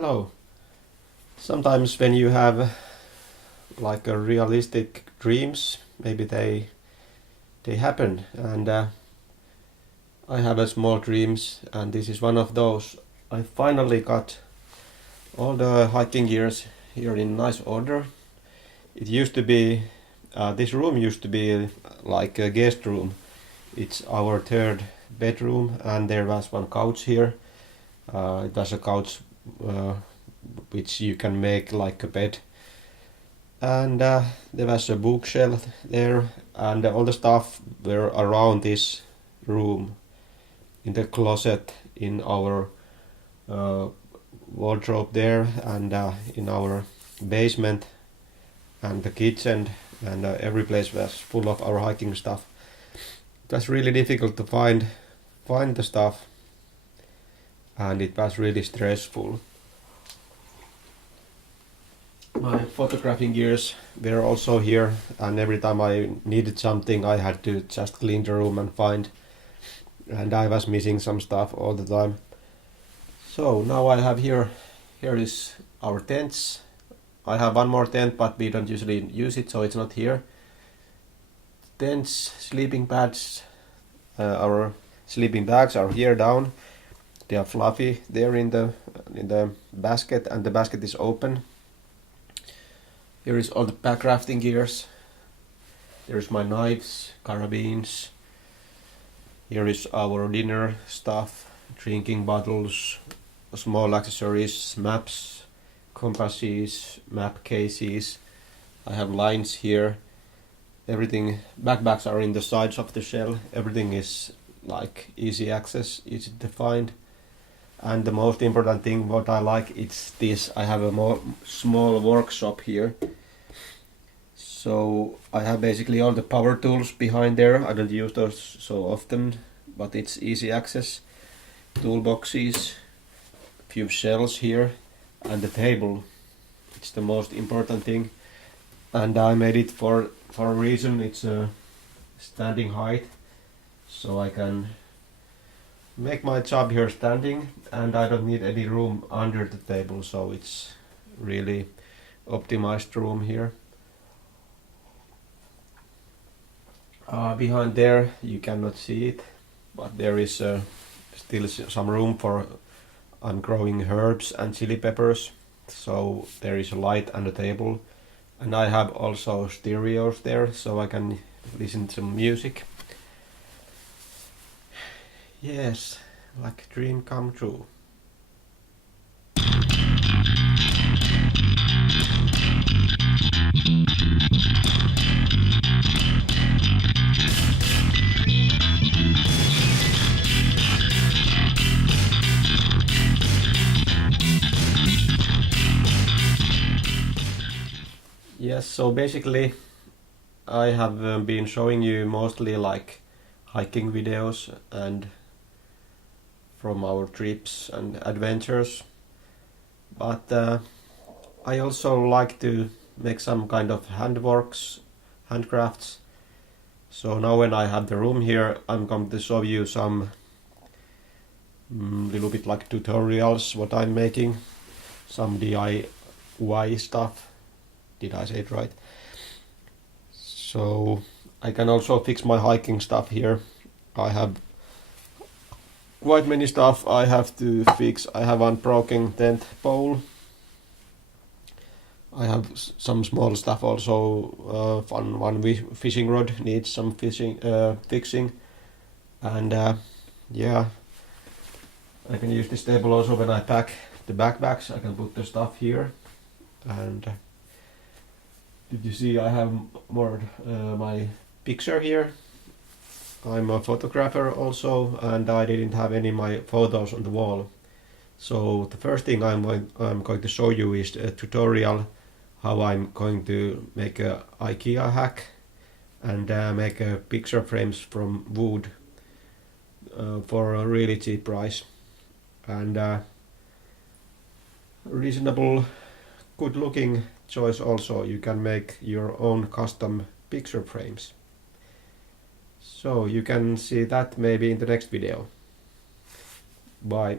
Hello. Sometimes when you have like a realistic dreams, maybe they happen, and I have a small dreams, and this is one of those. I finally got all the hiking gears here in nice order. It used to be this room used to be like a guest room. It's our third bedroom, and there was one couch here. It was a couch uh, which you can make like a bed, and there was a bookshelf there, and all the stuff were around this room, in the closet, in our uh, wardrobe there, and in our basement, and the kitchen, and every place was full of our hiking stuff. It was really difficult to find the stuff, and it was really stressful. My photographing gears were also here, and every time I needed something I had to just clean the room and find, and I was missing some stuff all the time. So now I have here is our tents. I have one more tent, but we don't usually use it, so it's not here. Tents, sleeping pads, our sleeping bags are here down. They are fluffy. They're in the basket, and the basket is open. Here is all the pack rafting gears. There's my knives, carabines. Here is our dinner stuff, drinking bottles, small accessories, maps, compasses, map cases. I have lines here. Everything, backpacks are in the sides of the shell. Everything is like easy access, easy to find. And the most important thing what I like is this. I have a more small workshop here. So I have basically all the power tools behind there. I don't use those so often, but it's easy access. Toolboxes, few shelves here, and the table. It's the most important thing. And I made it for a reason. It's a standing height, so I can make my job here standing, and I don't need any room under the table, so it's really optimized room here. Behind there you cannot see it, but there is still some room for I'm growing herbs and chili peppers, so there is a light on the table, and I have also stereos there, so I can listen to music. Yes, like a dream come true. Yes, so basically I have been showing you mostly like hiking videos and from our trips and adventures, but I also like to make some kind of handworks, handcrafts. So now when I have the room here, I'm going to show you some little bit like tutorials what I'm making, some DIY stuff. Did I say it right? So I can also fix my hiking stuff here. I have quite many stuff I have to fix. I have one broken tent pole. I have some small stuff also. One fishing rod needs some fixing, and yeah, I can use this table also when I pack the backpacks. I can put the stuff here, and did you see I have more my picture here? I'm a photographer also, and I didn't have any of my photos on the wall. So the first thing I'm going to show you is a tutorial how I'm going to make a IKEA hack and make a picture frames from wood for a really cheap price, and reasonable, good looking choice also. You can make your own custom picture frames. So you can see that maybe in the next video. Bye.